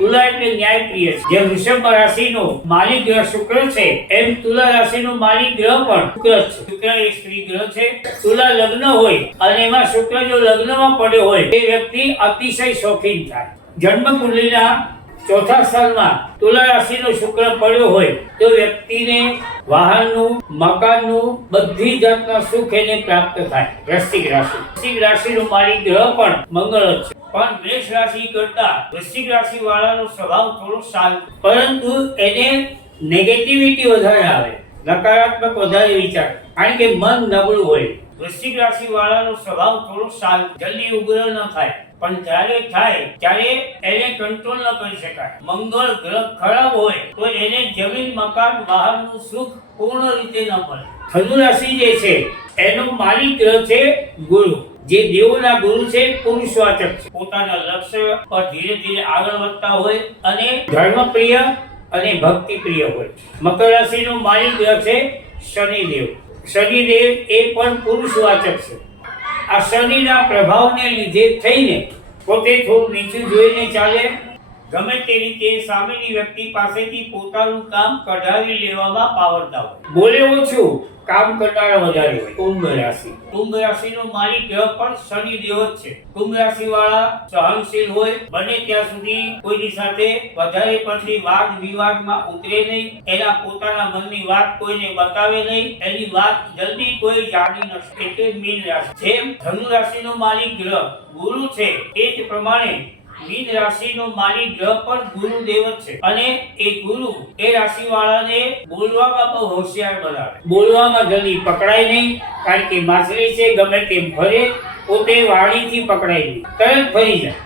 તુલા એટલે ન્યાયપ્રિય છે। જેમ વૃષભ રાશિનો માલિક ગ્રહ શુક્ર છે, એમ તુલા રાશિનો માલિક ગ્રહ પણ શુક્ર છે। શુક્ર એ સ્ત્રી ગ્રહ છે। તુલા લગ્ન હોય અને એમાં શુક્ર જો લગ્નમાં પડ્યો હોય, એ વ્યક્તિ અતિશય શોખીન થાય। જન્મ કુંડલીના ચોથા સ્થાનમાં તુલા રાશિનો શુક્ર પડ્યો હોય તો વ્યક્તિને વાહનનું, મકાનનું, બધી જાતના સુખ એને પ્રાપ્ત થાય। વૃશ્ચિક રાશિનો માલિક ગ્રહ પણ મંગળ જ છે, પણ મેષ રાશિ કરતા વૃશ્ચિક રાશિ વાળાનો સ્વભાવ થોડો શાંત, પરંતુ એને નેગેટિવિટી વધારે આવે, નકારાત્મક વધારે વિચાર, કારણ કે મન નબળું હોય। વૃશ્ચિક રાશિ વાળાનો સ્વભાવ થોડો શાંત, જલ્દી ઉગ્ર ન થાય, પણ જ્યારે થાય ત્યારે એને કંટ્રોલ ન કરી શકાય। મંગળ ગ્રહ ખરાબ હોય તો એને જમીન, મકાન, વાહનનું સુખ પૂર્ણ રીતે ન મળે। ધનુ રાશિ જે છે એનો માલિક ગ્રહ છે ગુરુ, જે દેવોના ગુરુ છે, પુરુષવાચક છે, પોતાના લક્ષ્ય પર ધીરે ધીરે આગળ વધતા હોય અને ધર્મપ્રિય અને ભક્તિપ્રિય હોય। મકર રાશિનો માલિક ગ્રહ છે શનિદેવ। શનિદેવ એ પણ પુરુષવાચક છે। આ શનિના પ્રભાવને લીધે થઈને પોતે થોડું નીચું જોઈને ચાલે, ગમે તે રીતે સામેની વ્યક્તિ પાસેથી પોતાનું કામ કઢાવી લેવામાં પાવરદાર હોય। બોલે ઓછું, કામ કરનારા વધારે હોય। કુંભ રાશિનો માલિક ગ્રહ પણ શનિદેવ જ છે। કુંભ રાશિ વાળા સહનશીલ હોય, બને ત્યાં સુધી કોઈની સાથે વધારે પડતી વાદ વિવાદમાં ઉતરે નહીં, એના પોતાના મનની વાત કોઈને બતાવે નહીં, એની વાત જલ્દી કોઈ જાણી ન શકે, એટલે મીન રાશિ। જેમ ધનુ રાશિનો માલિક ગ્રહ ગુરુ છે, એ જ પ્રમાણે મીન રાશિનો માલિક ગ્રહ પણ ગુરુદેવ જ છે, અને એ ગુરુ એ રાશિ વાળાને બોલવામાં બહુ હોશિયાર બનાવે। બોલવામાં જલ્દી પકડાય નહીં, કારણ કે માછલી છે, ગમે તેમ ફરે, પોતે વાણીથી પકડાય નહીં, તરત ફરી જાય।